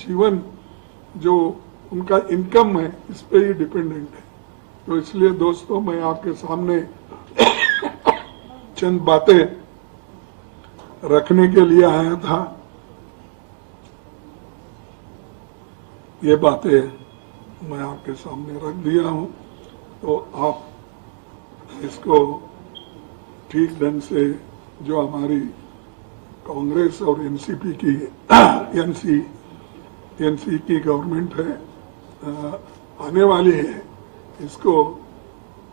जीवन जो उनका इनकम है इस पे ही डिपेंडेंट है। तो इसलिए दोस्तों मैं आपके सामने चंद बातें रखने के लिए आया था। ये बातें मैं आपके सामने रख दिया हूं, तो आप इसको ठीक ढंग से जो हमारी कांग्रेस और एनसीपी की एनसी की गवर्नमेंट है आने वाली है, इसको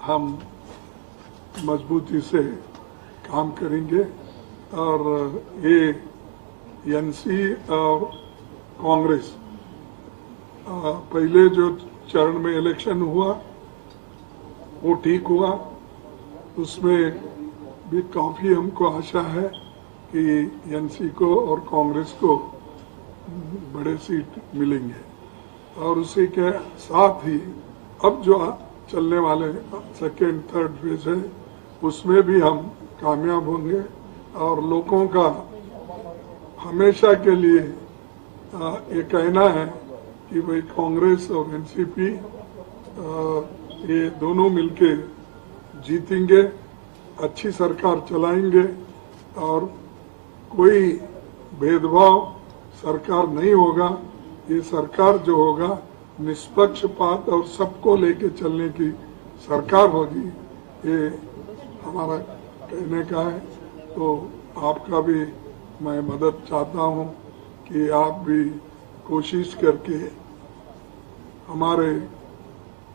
हम मजबूती से काम करेंगे। और ये एनसी और कांग्रेस पहले जो चरण में इलेक्शन हुआ वो ठीक हुआ, उसमें भी काफी हमको आशा है कि एनसी को और कांग्रेस को बड़े सीट मिलेंगे। और उसी के साथ ही अब जो चलने वाले सेकेंड थर्ड फेज है उसमें भी हम कामयाब होंगे और लोगों का हमेशा के लिए ये कहना है कि भाई कांग्रेस और एनसीपी ये दोनों मिलके जीतेंगे, अच्छी सरकार चलाएंगे और कोई भेदभाव सरकार नहीं होगा। ये सरकार जो होगा निष्पक्षपात और सबको लेके चलने की सरकार होगी, ये हमारा कहने का है। तो आपका भी मैं मदद चाहता हूं कि आप भी कोशिश करके हमारे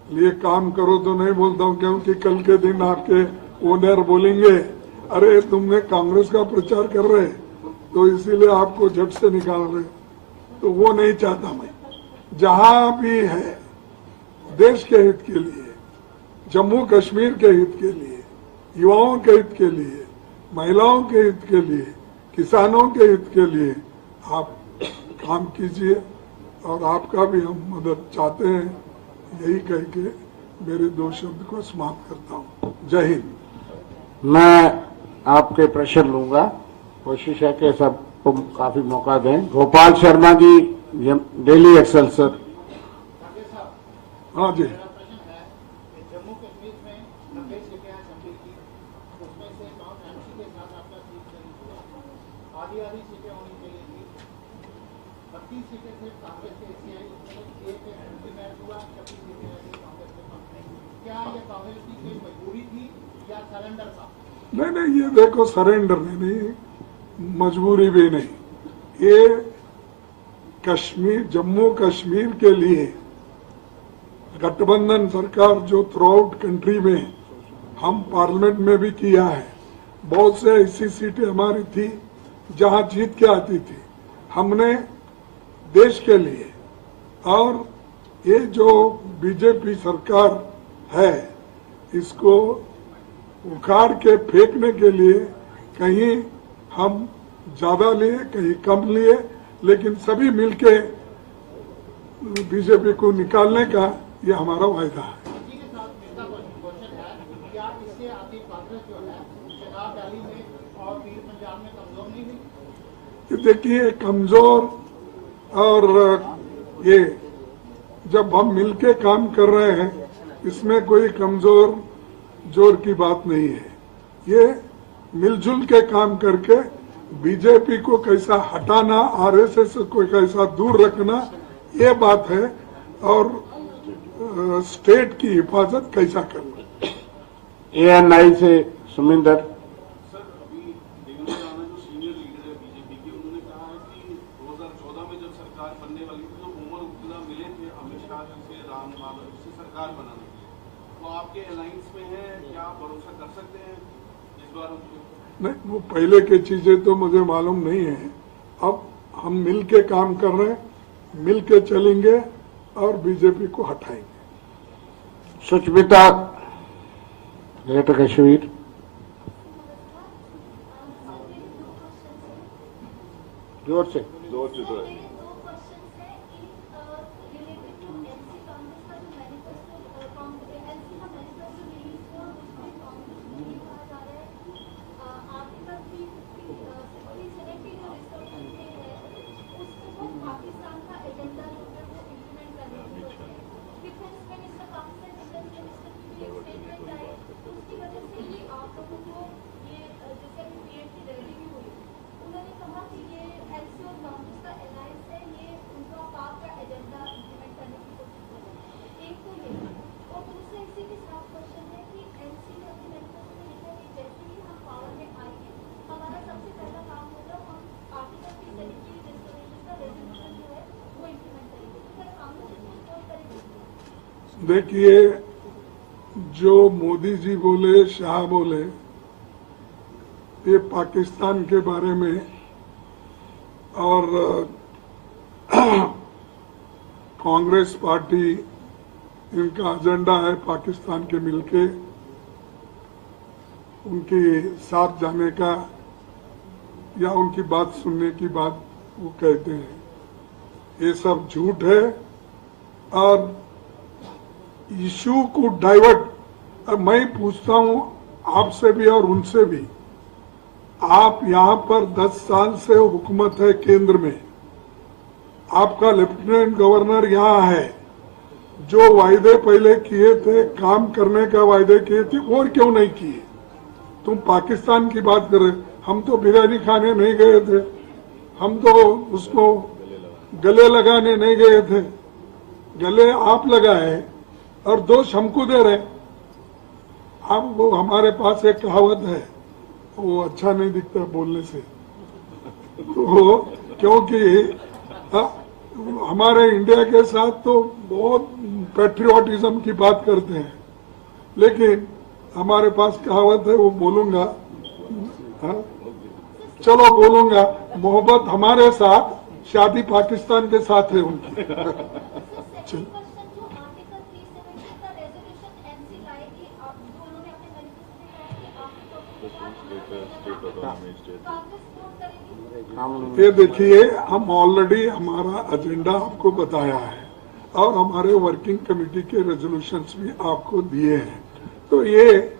लिए काम करो। तो नहीं बोलता हूं क्योंकि कल के दिन आपके ओनर बोलेंगे अरे तुमने कांग्रेस का प्रचार कर रहे तो इसीलिए आपको झट से निकाल रहे, तो वो नहीं चाहता मैं। जहां भी है देश के हित के लिए, जम्मू कश्मीर के हित के लिए, युवाओं के हित के लिए, महिलाओं के हित के लिए, किसानों के हित के लिए आप काम कीजिए और आपका भी हम मदद चाहते हैं। यही कह के मेरे दो शब्द को समाप्त करता हूँ। जय हिंद। मैं आपके प्रश्न लूंगा, कोशिश है कि सबको काफी मौका दें। Gopal Sharma ji, daily Excel sir. हाँ जी। जम्मू कश्मीर में 90 सीटें हैं असेंबली की, उसमें से एमसी के साथ आपका सीट नहीं हुआ, आधी सीटें होनी चाहिए थी। 32 सीटें सिर्फ कांग्रेस के ऐसी आई, उसमें एक इम्प्लीमेंट हुआ, 26 सीटें ऐसी कांग्रेस के पास नहीं। क्या ये कांग्रेस की कोई मजबूरी थी या सरेंडर था? नहीं, ये देखो सरेंडर नहीं, मजबूरी भी नहीं। ये कश्मीर, जम्मू कश्मीर के लिए गठबंधन सरकार जो थ्रू आउट कंट्री में हम पार्लियामेंट में भी किया है, बहुत से ऐसी सीटें हमारी थी जहां जीत के आती थी। हमने देश के लिए, और ये जो बीजेपी सरकार है इसको उखाड़ के फेंकने के लिए कहीं हम ज्यादा लिए कहीं कम लिए, लेकिन सभी मिलके बीजेपी को निकालने का ये हमारा वायदा है। इसी के साथ मेरा क्वेश्चन है, क्या इससे आपकी कांग्रेस जो है शनाब वैली में और पीर पंजाब में कमजोर नहीं हुई? देखिए कमजोर और ये जब हम मिलके काम कर रहे हैं इसमें कोई कमजोर जोर की बात नहीं है। ये मिलजुल के काम करके बीजेपी को कैसा हटाना, आरएसएस को कैसा दूर रखना, ये बात है, और स्टेट की हिफाजत कैसा करना। एएनआई से सुमिंदर। सर, अभी देवेंद्र राणा जो सीनियर लीडर है बीजेपी के, उन्होंने कहा है कि 2014 में जब सरकार बनने वाली थी तो उमर अब्दुल्ला मिले थे अमित शाह जी से, राम माधव से सरकार बनाने के लिए, तो आपके अलायंस में है, क्या आप भरोसा कर सकते हैं इस बार उनको? नहीं, वो पहले की चीजें तो मुझे मालूम नहीं है। अब हम मिल के काम कर रहे हैं, मिल के चलेंगे और बीजेपी को हटाएंगे। सुष्मिता, ग्रेटर कश्मीर। जोर से जोर से तो है। पाकिस्तान का देखिए, जो मोदी जी बोले, शाह बोले, ये पाकिस्तान के बारे में और कांग्रेस पार्टी, इनका एजेंडा है पाकिस्तान के मिलके उनके साथ जाने का या उनकी बात सुनने की बात वो कहते हैं। ये सब झूठ है और इशू को डाइवर्ट। अब मैं पूछता हूं आपसे भी और उनसे भी, आप यहां पर 10 साल से हुकूमत है केंद्र में, आपका लेफ्टिनेंट गवर्नर यहां है, जो वायदे पहले किए थे, काम करने का वायदे किए थे, और क्यों नहीं किए? तुम पाकिस्तान की बात कर रहे, हम तो बिरयानी खाने नहीं गए थे, हम तो उसको गले लगाने नहीं गए थे, गले आप लगाए और दोष हमको दे रहे। अब वो हमारे पास एक कहावत है, वो अच्छा नहीं दिखता बोलने से, तो क्योंकि हमारे इंडिया के साथ तो बहुत पैट्रियोटिज्म की बात करते हैं, लेकिन हमारे पास कहावत है, वो बोलूंगा। चलो बोलूंगा, मोहब्बत हमारे साथ, शादी पाकिस्तान के साथ है उनकी। ये देखिए, हम ऑलरेडी हमारा एजेंडा आपको बताया है और हमारे वर्किंग कमेटी के रेजोल्यूशंस भी आपको दिए हैं। तो ये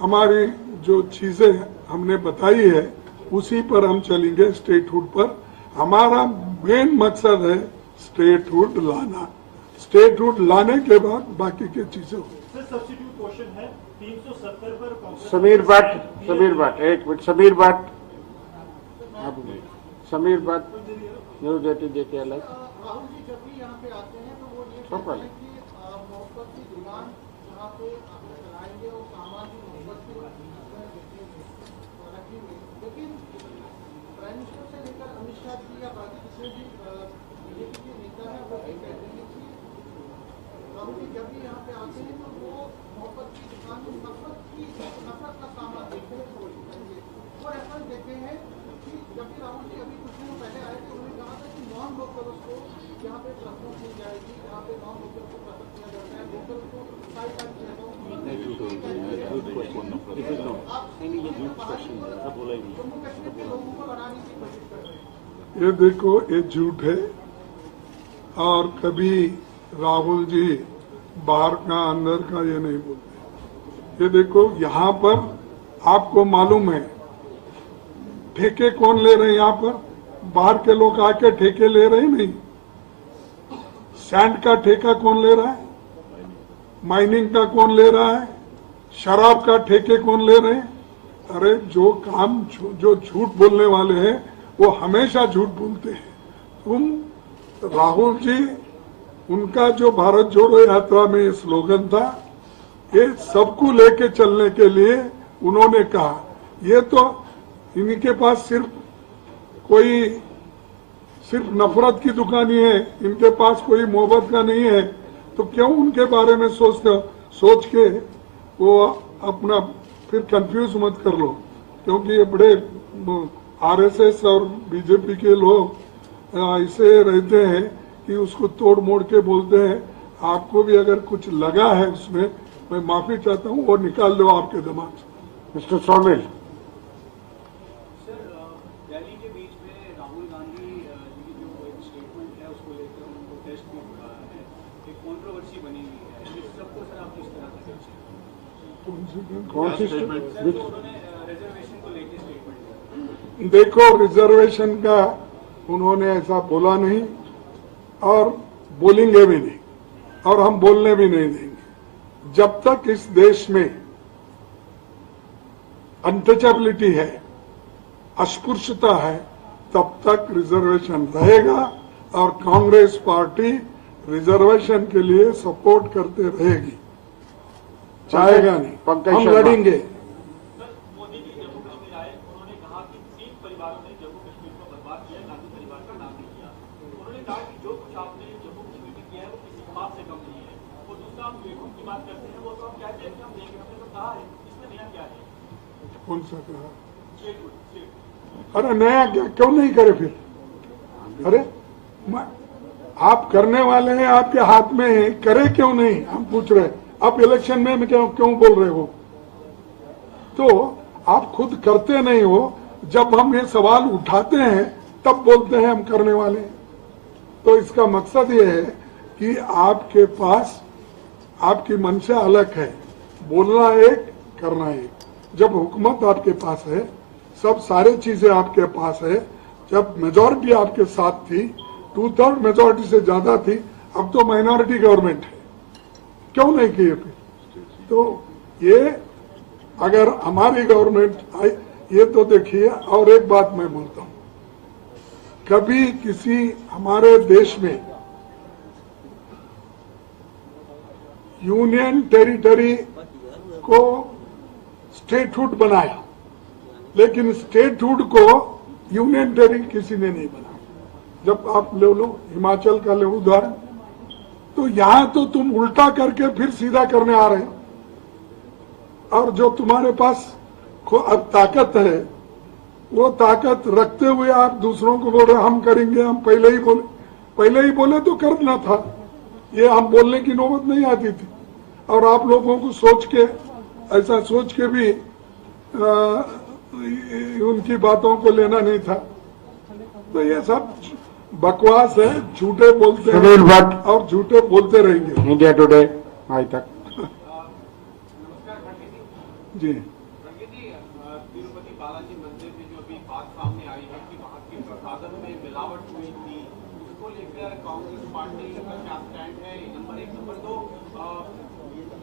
हमारी जो चीजें हमने बताई है उसी पर हम चलेंगे, स्टेटहुड पर। हमारा मेन मकसद है स्टेटहुड लाना। स्टेटहुड लाने के बाद बाकी की चीजें सर, सब्स्टिट्यूट क्वेश्चन है 370 पर कांग्रेस। समीर भट्ट, एक मिनट। समीर भट्ट, न्यूज 18 देखे अलग। राहुल जी जब भी यहाँ पे आते हैं तो वो ये सब कहते हैं कि मोहब्बत की दुकान जहाँ पे आप चलाएंगे और सामान की मोहब्बत की रखेंगे, लेकिन प्राइम मिनिस्टर से लेकर अमित शाह जी या बाकी जितने भी बीजेपी के नेता हैं वो ये कहते हैं कि राहुल जी जब भी यहाँ पे आते हैं तो वो मोहब्बत की दुकान में नफरत का सामान देखते हैं। वो रेफरेंस देते हैं कि जब भी राहुल जी अभी कुछ दिन पहले आए थे, उन्होंने कहा था कि नॉन लोकल्स को यहाँ पे प्रेफरेंस दी जाएगी, यहाँ पे नॉन लोकल को प्रेफरेंस दिया जाता है, लोकल को साइड साइड किया जाता है। जम्मू कश्मीर के लोगों को लड़ाने की कोशिश कर रहे हैं। ये देखो, ये झूठ है और कभी राहुल जी बाहर का अंदर का ये नहीं बोलते। ये देखो, यहाँ पर आपको मालूम है ठेके कौन ले रहे हैं? यहाँ पर बाहर के लोग आके ठेके ले रहे हैं नहीं। सैंड का ठेका कौन ले रहा है? माइनिंग का कौन ले रहा है? शराब का ठेके कौन ले रहे हैं? अरे जो काम जो झूठ बोलने वाले हैं वो हमेशा झूठ बोलते हैं। तुम राहुल जी, उनका जो भारत जोड़ो यात्रा में स्लोगन था, ये सबको लेके चलने के लिए उन्होंने कहा। ये तो इनके पास सिर्फ नफरत की दुकान ही है, इनके पास कोई मोहब्बत का नहीं है। तो क्यों उनके बारे में सोच के वो अपना फिर कंफ्यूज मत कर लो, क्योंकि ये बड़े आरएसएस और बीजेपी के लोग ऐसे रहते हैं कि उसको तोड़ मोड़ के बोलते हैं। आपको भी अगर कुछ लगा है उसमें, मैं माफी चाहता हूँ, वो निकाल दो आपके दिमाग से। मिस्टर सोमिल, सर, रैली के बीच में राहुल गांधी जी की जो एक स्टेटमेंट है उसको लेकर उनको टेस्ट भी हुआ है, एक कंट्रोवर्सी बनी हुई है। इस सबको सर आप किस तरह से देखते हैं? कौन सी सर, स्टेटमेंट? जो उन्होंने रिजर्वेशन को लेकर स्टेटमेंट दिया। देखो, रिजर्वेशन का उन्होंने ऐसा बोला नहीं और बोलेंगे भी नहीं, और हम बोलने भी नहीं देंगे। जब तक इस देश में अनटचेबिलिटी है, अस्पृश्यता है, तब तक रिजर्वेशन रहेगा और कांग्रेस पार्टी रिजर्वेशन के लिए सपोर्ट करते रहेगी, चाहेगा नहीं। पंकज हम शर्मा। लड़ेंगे। मोदी जी जम्मू कश्मीर आए, उन्होंने कहा कि 3 परिवारों ने जम्मू कश्मीर को बर्बाद किया, गांधी परिवार का नाम नहीं किया। उन्होंने कहा कि जो कुछ आपने जम्मू कश्मीर में किया है वो किसी बात से कम नहीं है। वो बात करते हैं वो तो हम कहते हैं कि हम देंगे, हमने तो कहा है, इसमें नया क्या है? कौन सा कहा? स्टेट अरे नया क्या, क्यों नहीं करे फिर? अरे आप करने वाले हैं, आपके हाथ में है, करे क्यों नहीं? हम पूछ रहे हैं। आप इलेक्शन में क्यों बोल रहे हो? तो आप खुद करते नहीं हो, जब हम ये सवाल उठाते हैं तब बोलते हैं हम करने वाले हैं। तो इसका मकसद ये है कि आपके पास आपकी मंशा अलग है, बोलना एक, करना एक। जब हुकूमत आपके पास है, सब सारी चीजें आपके पास है, जब मेजॉरिटी आपके साथ थी, 2/3 मेजॉरिटी से ज्यादा थी, अब तो माइनॉरिटी गवर्नमेंट है, क्यों नहीं किए फिर? तो ये अगर हमारी गवर्नमेंट आई, ये तो देखिए। और एक बात मैं बोलता हूं, कभी किसी हमारे देश में यूनियन टेरिटरी को स्टेटहुड बनाया, लेकिन स्टेटहुड को यूनियन टेरिटरी किसी ने नहीं बनाया। जब आप ले लो हिमाचल का ले उदाहरण, तो यहां तो तुम उल्टा करके फिर सीधा करने आ रहे हो। और जो तुम्हारे पास अब ताकत है, वो ताकत रखते हुए आप दूसरों को बोल रहे हम करेंगे, हम पहले ही बोले तो करना था। ये हम बोलने की नौबत नहीं आती थी। और आप लोगों को सोच के, ऐसा सोच के भी उनकी बातों को लेना नहीं था। तो ये सब बकवास है, झूठे बोलते सुनील हैं भट्ट, और झूठे बोलते रहेंगे। इंडिया टुडे आज तक। जी रंगे जी, तिरुपति बालाजी मंदिर में जो अभी बात सामने आई है कि वहाँ के प्रसादन में मिलावट हुई थी, उसको लेकर कांग्रेस पार्टी का क्या स्टैंड है? नंबर 1। नंबर 2,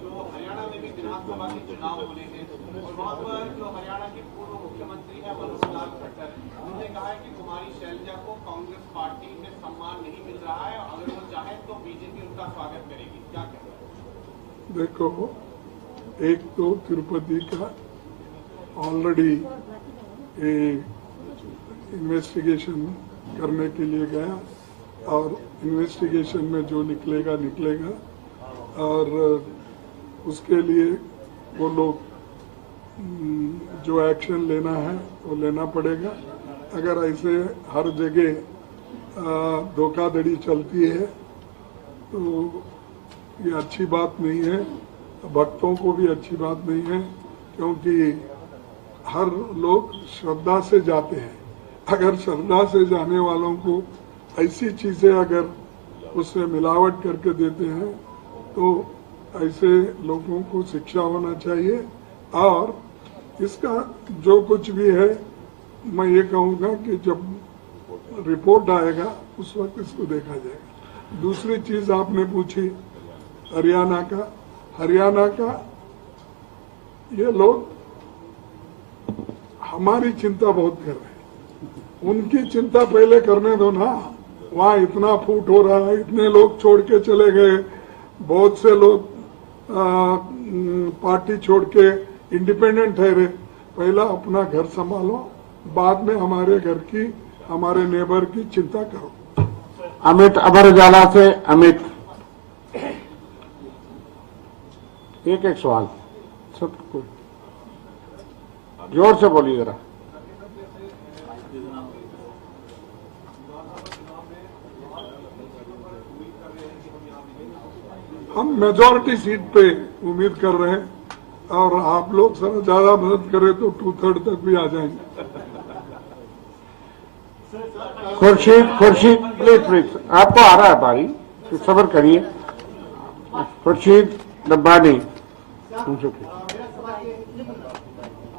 जो हरियाणा में भी विधानसभा के चुनाव होने हैं और वहाँ पर जो हरियाणा के पूर्व मुख्यमंत्री है मनोहर लाल खट्टर, उन्होंने कहा है कि कुमारी शैलजा को कांग्रेस पार्टी में सम्मान नहीं मिल रहा है, अगर वो चाहे तो बीजेपी उनका स्वागत करेगी। क्या कहते हैं? देखो, एक तो तिरुपति का ऑलरेडी इन्वेस्टिगेशन करने के लिए गया, और इन्वेस्टिगेशन में जो निकलेगा निकलेगा, और उसके लिए वो लोग जो एक्शन लेना है वो लेना पड़ेगा। अगर ऐसे हर जगह धोखाधड़ी चलती है तो ये अच्छी बात नहीं है, भक्तों को भी अच्छी बात नहीं है, क्योंकि हर लोग श्रद्धा से जाते हैं। अगर श्रद्धा से जाने वालों को ऐसी चीजें अगर उससे मिलावट करके देते हैं तो ऐसे लोगों को शिक्षा होना चाहिए। और इसका जो कुछ भी है, मैं ये कहूँगा कि जब रिपोर्ट आएगा उस वक्त इसको देखा जाएगा। दूसरी चीज आपने पूछी हरियाणा का, ये लोग हमारी चिंता बहुत कर रहे हैं, उनकी चिंता पहले करने दो ना। वहाँ इतना फूट हो रहा है, इतने लोग छोड़ के चले गए, बहुत से लोग पार्टी छोड़ के इंडिपेंडेंट ठहरे। पहला अपना घर संभालो, बाद में हमारे घर की, हमारे नेबर की चिंता करो। अमित अमर उजाला से अमित, एक सवाल, सब कुछ जोर से बोलिए जरा। हम मेजॉरिटी सीट पे उम्मीद कर रहे हैं, और आप लोग सर ज्यादा मदद करें तो 2/3 तक भी आ जाएंगे। खुर्शीद प्लीज, आपको आ रहा है बारी, सब्र करिए। खुर्शीद डब्बानी,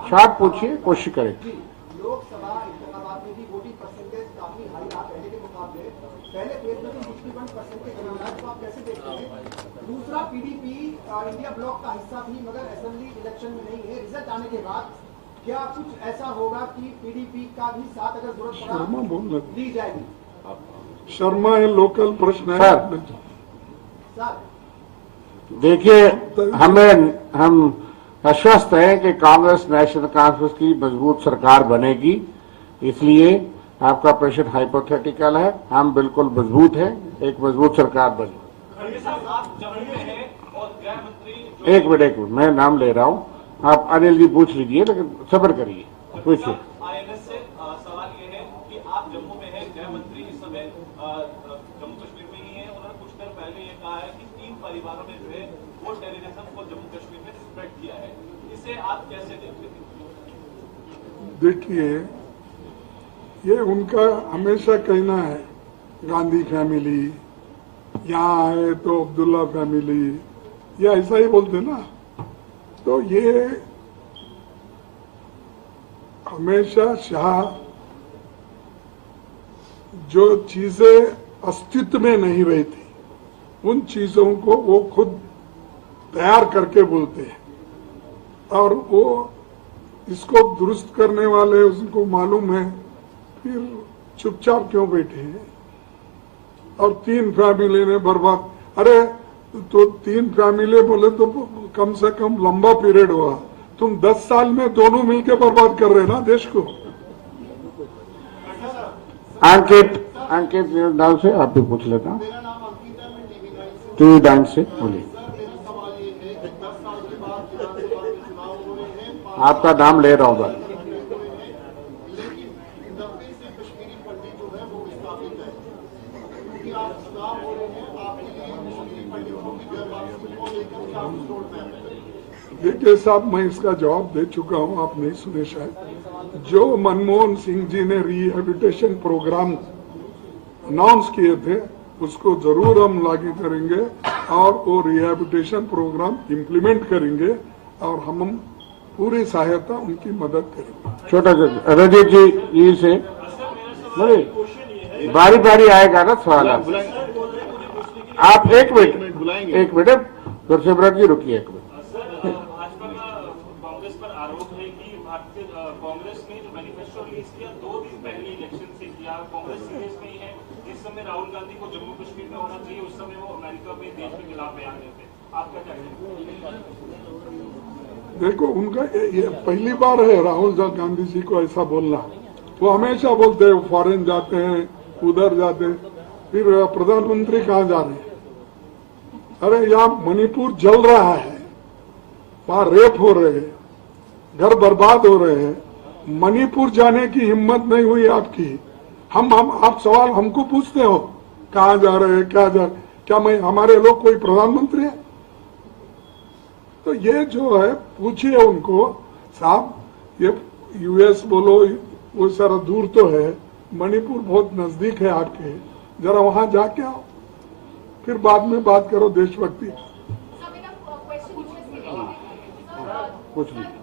शॉर्ट पूछिए, कोशिश करें। लोकसभा इंतखाबात में भी वोटिंग परसेंटेज काफी हाई रहा पहले के मुकाबले। पहले फेज में तो 61% रहा, तो आप कैसे देखते हैं? दूसरा, पीडीपी इंडिया ब्लॉक का हिस्सा थी मगर असेंबली इलेक्शन में नहीं है। रिजल्ट आने के बाद क्या कुछ ऐसा होगा कि पीडीपी का भी साथ अगर जरूरत शर्मा पड़ा बोल ली जाएगी? शर्मा है, लोकल प्रश्न है सर देखिए, हम आश्वस्त हैं कि कांग्रेस नेशनल कॉन्फ्रेंस की मजबूत सरकार बनेगी, इसलिए आपका प्रश्न हाइपोथेटिकल है। हम बिल्कुल मजबूत हैं, एक मजबूत सरकार बनेगी। खड़गे साहब, आप जम्मू में हैं और गृह मंत्री एक मिनट मैं नाम ले रहा हूँ, आप अनिल जी पूछ लीजिए, लेकिन सब्र करिए, पूछिए। आईएनएस से सवाल ये है कि आप जम्मू में हैं, गृह मंत्री इस समय जम्मू कश्मीर में ही हैं। उन्होंने कुछ देर पहले ये कहा है कि 3 परिवारों में जो है वो टेररिज्म को जम्मू कश्मीर में स्प्रेड किया है। इसे आप कैसे देखते हैं? देखिए, ये उनका हमेशा कहना है, गांधी फैमिली, यहाँ आए तो अब्दुल्ला फैमिली, ये ऐसा ही बोलते ना। तो ये हमेशा शाह जो चीजें अस्तित्व में नहीं रही थी, उन चीजों को वो खुद तैयार करके बोलते हैं, और वो इसको दुरुस्त करने वाले उनको मालूम है, फिर चुपचाप क्यों बैठे हैं। और 3 फैमिली ने बर्बाद, अरे तो 3 फैमिली बोले तो कम से कम लंबा पीरियड हुआ, तुम 10 साल में दोनों मिलकर बर्बाद कर रहे ना देश को। अंकित नाम से आप भी पूछ लेना, टीवी 9 से बोलिए। आपका नाम ले रहा हूँ बस। देखिए साहब, मैं इसका जवाब दे चुका हूं, आप नहीं सुने शायद। जो मनमोहन सिंह जी ने रिहेबिलिटेशन प्रोग्राम अनाउंस किए थे, उसको जरूर हम लागू करेंगे और वो रिहेबिलिटेशन प्रोग्राम इम्प्लीमेंट करेंगे, और हम पूरी सहायता उनकी मदद करेंगे। छोटा रजत जी से बारी बारी आएगा ना सवाल। आप एक मिनट गुरसिमरत जी रुकिए एक मिनट। भाजपा का कांग्रेस पर आरोप है कि भारतीय कांग्रेस ने जो मैनिफेस्टो रिलीज किया 2 दिन पहले इलेक्शन से किया, कांग्रेस सीरियस नहीं है। जिस समय राहुल गांधी को जम्मू कश्मीर में होना चाहिए, उस समय वो अमेरिका में देश के खिलाफ बयान देते। आपका क्या कहना है? देखो, उनका ये पहली बार है राहुल गांधी जी को ऐसा बोलना। वो हमेशा बोलते हैं फॉरेन जाते हैं, उधर जाते हैं, फिर प्रधानमंत्री कहाँ जा रहे हैं? अरे यहाँ मणिपुर जल रहा है, वहां रेप हो रहे हैं, घर बर्बाद हो रहे हैं, मणिपुर जाने की हिम्मत नहीं हुई आपकी। आप सवाल हमको पूछते हो कहाँ जा रहे हैं, क्या जा रहे, क्या मैं हमारे लोग कोई प्रधानमंत्री है? तो ये जो है पूछिए उनको, साहब ये यूएस बोलो वो सारा दूर तो है, मणिपुर बहुत नजदीक है आपके, जरा वहां जाके आओ, फिर बाद में बात करो देशभक्ति। पूछ लीजिए।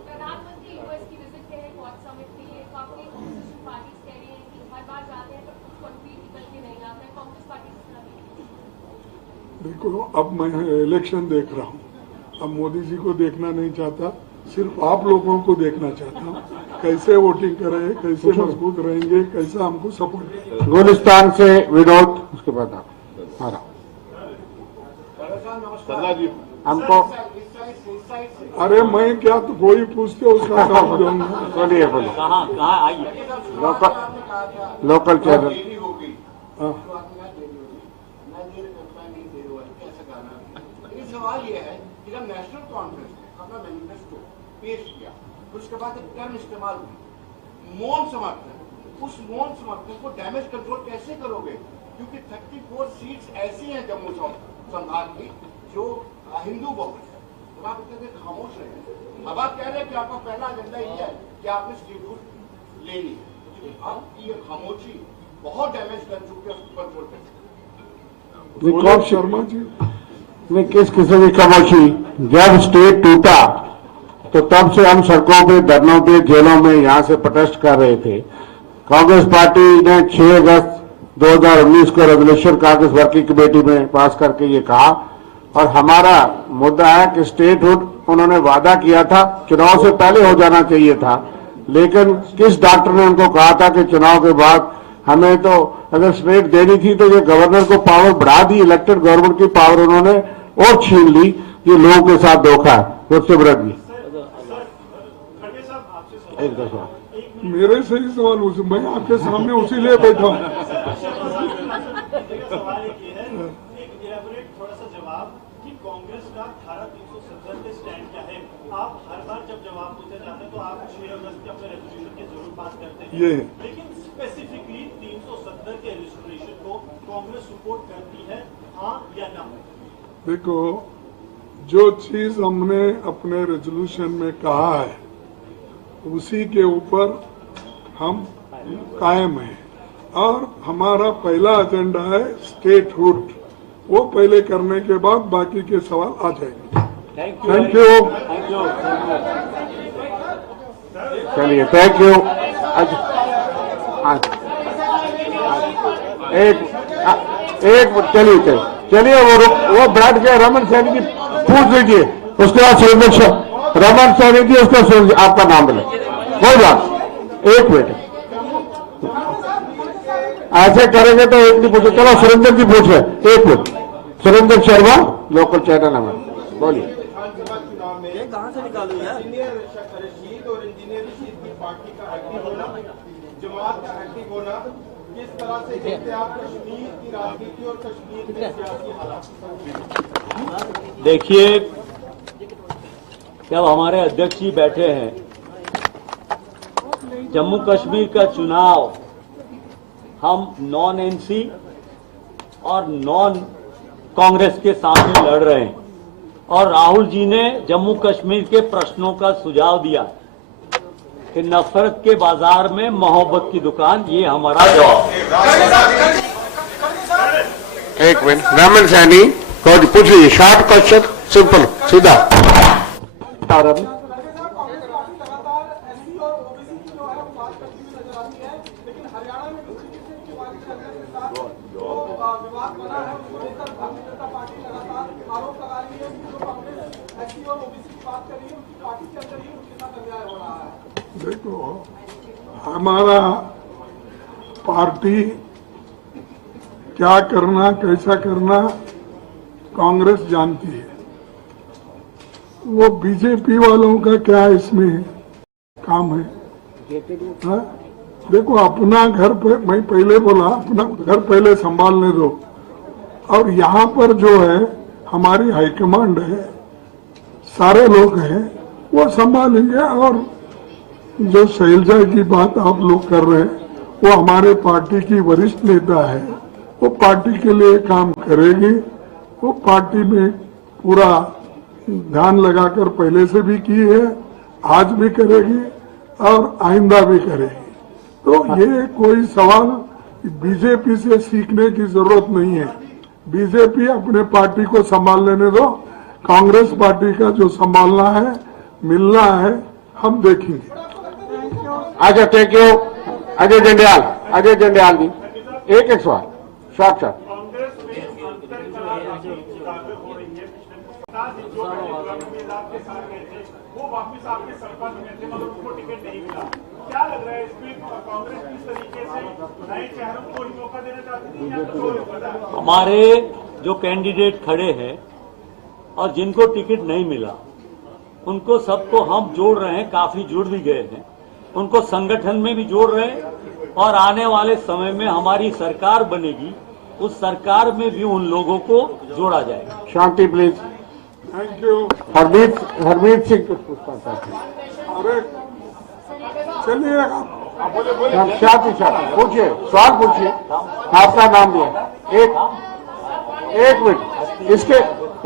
प्रधानमंत्री यूएस की विजिट पे है, क्वाड समिट के लिए, काफी अपोजिशन पार्टीज कह रही हैं कि हर बार जाते हैं पर कुछ कंक्रीट निकल के नहीं आता है। कांग्रेस पार्टी किस तरह देखती है? देखो, अब मैं इलेक्शन देख रहा हूँ, अब मोदी जी को देखना नहीं चाहता, सिर्फ आप लोगों को देखना चाहता हूँ, कैसे वोटिंग करें, कैसे मजबूत रहेंगे, कैसे हमको सपोर्ट करें। गुलिस्तान से विनोद, उसके बाद आप हमको। अरे मैं क्या, तो कोई पूछते उसका जवाब दूंगा। बोलिए कहाँ आइए। Local channel. हाँ। सवाल ये है कि जब नेशनल कॉन्फ्रेंस ने अपना मैनिफेस्टो पेश किया, उसके बाद एक टर्म इस्तेमाल हुई मौन समर्थन, उस मौन समर्थन को डैमेज कंट्रोल कैसे करोगे? क्योंकि 34 सीट्स ऐसी हैं जम्मू संभाग की जो हिंदू बहुल है, तो आप इतने देर खामोश रहे। अब आप कह रहे हैं कि आपका पहला एजेंडा ये है कि आपने स्टेटहुड लेनी है, आपकी ये खामोशी बहुत डैमेज कर चुकी है, उसको कंट्रोल कर। शर्मा जी में किस किस्म की खामोशी? जब स्टेट टूटा तो तब से हम सड़कों पे, धरनों पे, जेलों में यहाँ से प्रोटेस्ट कर रहे थे। कांग्रेस पार्टी ने 6 अगस्त 2019 को रेजोल्यूशन कांग्रेस वर्किंग कमेटी में पास करके ये कहा, और हमारा मुद्दा है कि स्टेटहुड उन्होंने वादा किया था, चुनाव से पहले हो जाना चाहिए था, लेकिन किस डॉक्टर ने उनको कहा था कि चुनाव के बाद हमें तो अगर स्टेट देनी थी तो ये गवर्नर को पावर बढ़ा दी, इलेक्टेड गवर्नमेंट की पावर उन्होंने और छीन ली। ये लोगों के साथ धोखा है। गुरसिमरत जी एक दफा मेरे से ही सवाल उसी, मैं आपके सामने उसी लिए बैठा हूँ। सवाल एक ये है, एक इलैबोरेट थोड़ा सा जवाब कि कांग्रेस का धारा 370 पे स्टैंड क्या है? आप हर बार जब जवाब पूछे जाते हैं तो आप 6 अगस्त के अपने रेजोल्यूशन की जरूर बात करते हैं, ये लेकिन स्पेसिफिकली 370 के रेजोल्यूशन को कांग्रेस सपोर्ट करती है, हाँ या ना? देखो, जो चीज हमने अपने रेजोल्यूशन में कहा है उसी के ऊपर हम कायम हैं और हमारा पहला एजेंडा है स्टेटहुड। वो पहले करने के बाद बाकी के सवाल आ जाएंगे। Thank you. चलिए, थैंक यू। चलिए वो बैठ के रमन सैनी जी पूछ लीजिए, उसके बाद सुरेंद्र रमन सैनी जी, उसका आपका नाम बोले, कोई बात। एक मिनट, ऐसे करेंगे तो एक नहीं पूछे। चलो सुरेंद्र जी पूछे, एक minute. Surendra Sharma, local channel हमारे, बोलिए। विधानसभा चुनाव में कहां से निकालू यार? इंजीनियर रशीद और इंजीनियर रशीद की पार्टी का एक्टिव होना, जमात का एक्टिव होना, किस तरह से देखते हैं आप कश्मीर की राजनीति और कश्मीर के सियासी हालात? देखिए, जब हमारे अध्यक्ष जी बैठे हैं, जम्मू कश्मीर का चुनाव हम नॉन एनसी और नॉन कांग्रेस के सामने लड़ रहे हैं और राहुल जी ने जम्मू कश्मीर के प्रश्नों का सुझाव दिया कि नफरत के बाजार में मोहब्बत की दुकान, ये हमारा जवाब। एक मिनट, रमन सैनी पूछ लीजिए, शॉर्ट क्वेश्चन, सिंपल, सीधा। देखो, हमारा पार्टी क्या करना कैसा करना कांग्रेस जानती है, वो बीजेपी वालों का क्या इसमें काम है? हाँ? देखो, अपना घर पे, मैं पहले बोला, अपना घर पहले संभालने दो। और यहाँ पर जो है हमारी हाईकमांड है, सारे लोग हैं, वो संभालेंगे। और जो शैलजा की बात आप लोग कर रहे हैं, वो हमारे पार्टी की वरिष्ठ नेता है, वो पार्टी के लिए काम करेगी। वो पार्टी में पूरा ध्यान लगाकर पहले से भी की है, आज भी करेगी और आइंदा भी करेगी। तो ये कोई सवाल बीजेपी से सीखने की जरूरत नहीं है। बीजेपी अपने पार्टी को संभाल लेने दो, कांग्रेस पार्टी का जो संभालना है, मिलना है, हम देखेंगे। अच्छा, थैंक यू। अजय जंडियाल जी, एक सवाल, शॉर्ट। कांग्रेस में अंतर चुनाव हो रही है। पिछले 50 दिन जो पहले आपके साथ गए थे, वो वापस आपके संपर्क में थे, मगर उनको टिकट नहीं मिला। क्या लग रहा है इसमें कांग्रेस किस तरीके से नए चेहरों को मौका देना चाहती थी या कुछ और होता है? हमारे जो कैंडिडेट खड़े हैं और जिनको टिकट नहीं मिला, उनको सबको हम जोड़ रहे हैं, काफी जुड़ भी गए हैं, उनको संगठन में भी जोड़ रहे हैं और आने वाले समय में हमारी सरकार बनेगी, उस सरकार में भी उन लोगों को जोड़ा जाएगा। Shanti please. Thank you. Harmeet Singh कुछ पूछना चाहते हैं। अरे चलिए, शांति पूछिए, सवाल पूछिए, आपका नाम भी है। एक मिनट,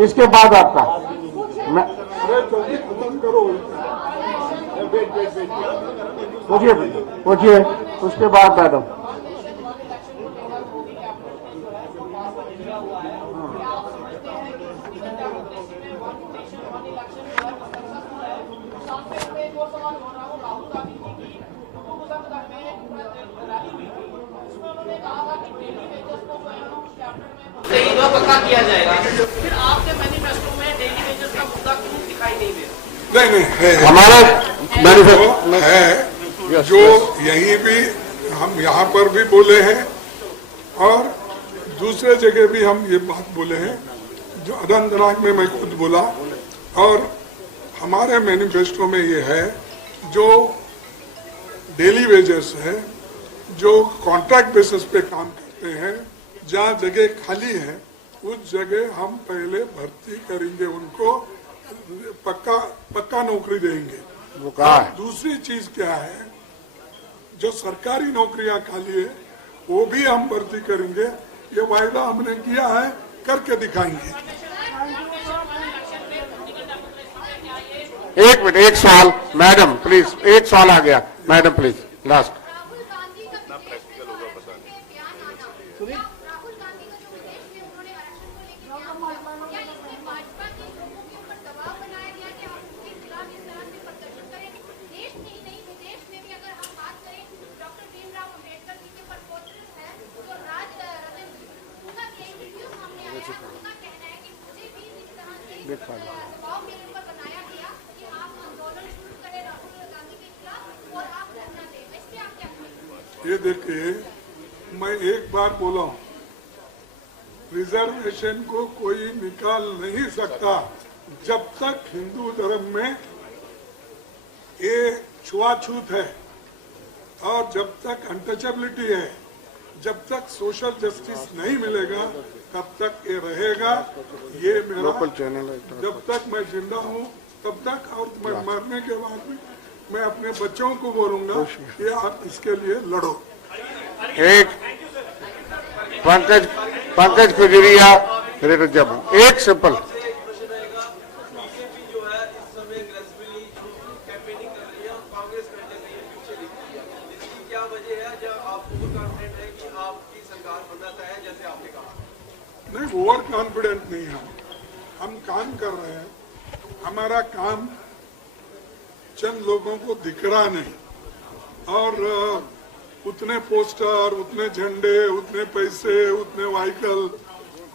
इसके बाद आपका। अरे जल्दी खत्म करो। पूछिए, उसके बाद मैडम। पक्का किया जाएगा। फिर आपके मैनिफेस्टो में डेली वेजेस का मुद्दा क्यों दिखाई नहीं दे रहा? नहीं है, हमारा मैनिफेस्टो है, जो यहीं भी हम यहाँ पर भी बोले हैं और दूसरे जगह भी हम ये बात बोले हैं, जो अनंतनाग में मैं खुद बोला। और हमारे मैनिफेस्टो में ये है, जो डेली वेजेस है, जो कॉन्ट्रैक्ट बेसिस पे काम करते हैं, जहाँ जगह खाली है उस जगह हम पहले भर्ती करेंगे, उनको पक्का नौकरी देंगे। वो कहा है। दूसरी चीज क्या है, जो सरकारी नौकरियां खाली है वो भी हम भर्ती करेंगे। ये वायदा हमने किया है, करके दिखाएंगे। एक मिनट, एक सवाल मैडम प्लीज, एक सवाल आ गया madam please last. Rahul Gandhi का प्रैक्टिकल होगा पता नहीं। राहुल गांधी का जो विदेश में उन्होंने आरक्षण को लेकर बयान दिया, क्या इसमें भाजपा के लोगों के ऊपर दबाव बनाया गया कि आप उसके खिलाफ इस तरह से प्रदर्शन करें? देश में ही नहीं, विदेश में भी अगर हम बात करें, डॉक्टर भीमराव अम्बेडकर जी के प्रपोजल है तो राज रतन उनका यही वीडियो सामने आया है। उनका कहना है कि मुझे भी इस तरह से दबाव मेरे ऊपर बनाया गया कि आप आंदोलन शुरू करें राहुल गांधी के खिलाफ और आप धरना दें। इस पे आप क्या कहेंगे? ये देखिए, मैं एक बार बोला हूं, रिजर्वेशन को कोई निकाल नहीं सकता जब तक हिंदू धर्म में ये छुआछूत है और जब तक अनटचेबिलिटी है, जब तक सोशल जस्टिस नहीं मिलेगा तब तक ये रहेगा। ये मेरा लोकल चैनल है। जब तक मैं जिंदा हूँ तब तक, और मैं मरने के बाद भी मैं अपने बच्चों को बोलूंगा कि आप इसके लिए लड़ो। एक पंकज कुजरिया, जब एक सिंपल बीजेपी जो है इस समय अग्रेसिवली कैंपेनिंग कर रही है और कांग्रेस करने के लिए पीछे दिखती है, इसकी क्या वजह है? जब आपको कॉन्फिडेंट है कि आपकी सरकार बनना तय है, जैसे आपने कहा? नहीं, ओवर कॉन्फिडेंट नहीं है। हम काम कर रहे हैं, हमारा काम चंद लोगों को दिख रहा नहीं, और उतने पोस्टर, उतने झंडे, उतने पैसे, उतने व्हीकल,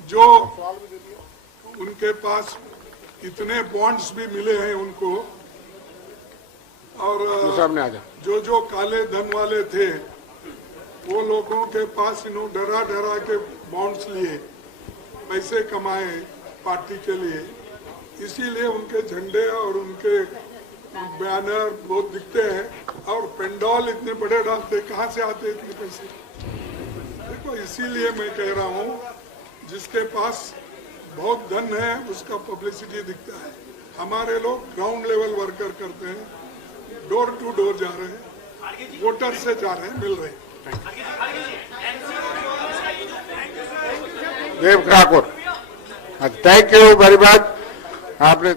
जो उनके पास इतने बॉन्ड्स भी मिले हैं उनको, और सामने आ जा। जो काले धन वाले थे वो लोगों के पास इन्होंने डरा डरा के बॉन्ड्स लिए, पैसे कमाए पार्टी के लिए, इसीलिए उनके झंडे और उनके बैनर बहुत दिखते हैं और पेंडॉल इतने बड़े डालते, कहाँ से आते इतने पैसे? देखो, इसीलिए मैं कह रहा हूँ, जिसके पास बहुत धन है उसका पब्लिसिटी दिखता है। हमारे लोग ग्राउंड लेवल वर्कर करते हैं, डोर टू डोर जा रहे हैं, वोटर से जा रहे हैं, मिल रहे हैं। Dev Thakur, thank you very much. आपने